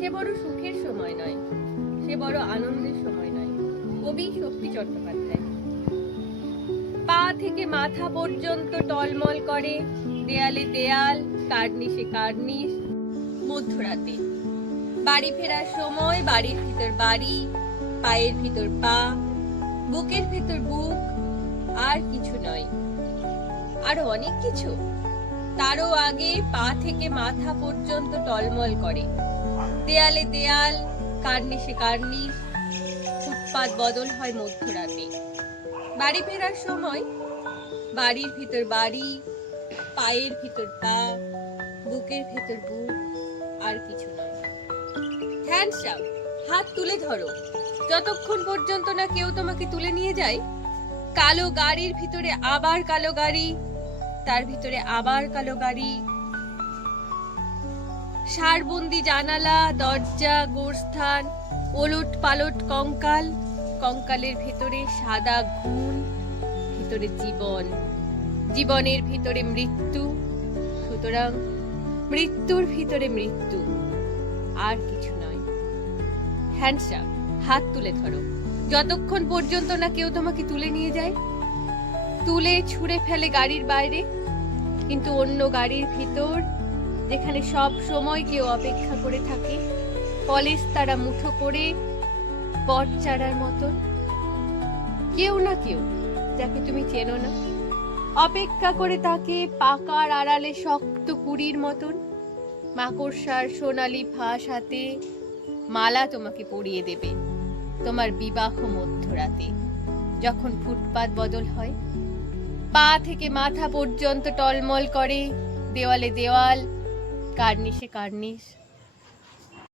সে বড় সুখের সময় নয়, সে বড় আনন্দের সময় নয়। কবি শক্তি চট্টোপাধ্যায়। পা থেকে মাথা পর্যন্ত টলমল করে, দেয়ালে দেয়াল, কার্নিশে কার্নিশ, মধ্যরাতে। বাড়ি ফেরার সময় বাড়ির ভিতর বাড়ি, পায়ের ভিতর পা, বুকের ভিতর বুক, আর কিছু নয়। আরো অনেক কিছু। তারও আগে পা থেকে মাথা পর্যন্ত টলমল করে, দেয়ালে দেয়াল, কার্নিশে কার্নিশ, ফুটপাত বদল হয় মধ্যরাতে। বাড়ি ফেরার সময় বাড়ির ভিতর বাড়ি, পায়ের ভিতর পা, বুকের ভিতর বুক, আর কিছু নয়। হ্যান্ডস আপ, হাত তুলে ধরো, যতক্ষণ পর্যন্ত না কেউ তোমাকে তুলে নিয়ে যায়। কালো গাড়ির ভিতরে আবার কালো গাড়ি, তার ভিতরে আবার কালো গাড়ি, সারবন্দি জানালা, দরজা, গোরস্থান, ওলট পালট কঙ্কাল, কঙ্কালের ভিতরে সাদা ঘুণ, ভিতরে জীবন, জীবনের ভিতরে মৃত্যু। সুতরাং মৃত্যুর ভিতরে মৃত্যু, আর কিছু নয়। হ্যান্ডস আপ, হাত তুলে ধরো, যতক্ষণ পর্যন্ত না কেউ তোমাকে তুলে নিয়ে যায়। তুলে ছুঁড়ে ফেলে গাড়ির বাইরে, কিন্তু অন্য গাড়ির ভিতর, যেখানে সব সময় কেউ অপেক্ষা করে থাকে, কলেজ তারা মুঠো করে বটচারার মতন। কেউ না কেউ, যাকে তুমি চেনো না, অপেক্ষা করে তাকে পাকার আড়ালে শক্ত কুড়ির মতন। মাকড়সার সোনালি ফাঁস হাতে মালা তোমাকে পরিয়ে দেবে তোমার বিবাহ মধ্যরাতে, যখন ফুটপাত বদল হয়। পা থেকে মাথা পর্যন্ত টলমল করে, দেওয়ালে দেওয়াল, কার্নিশে কার্নিশ,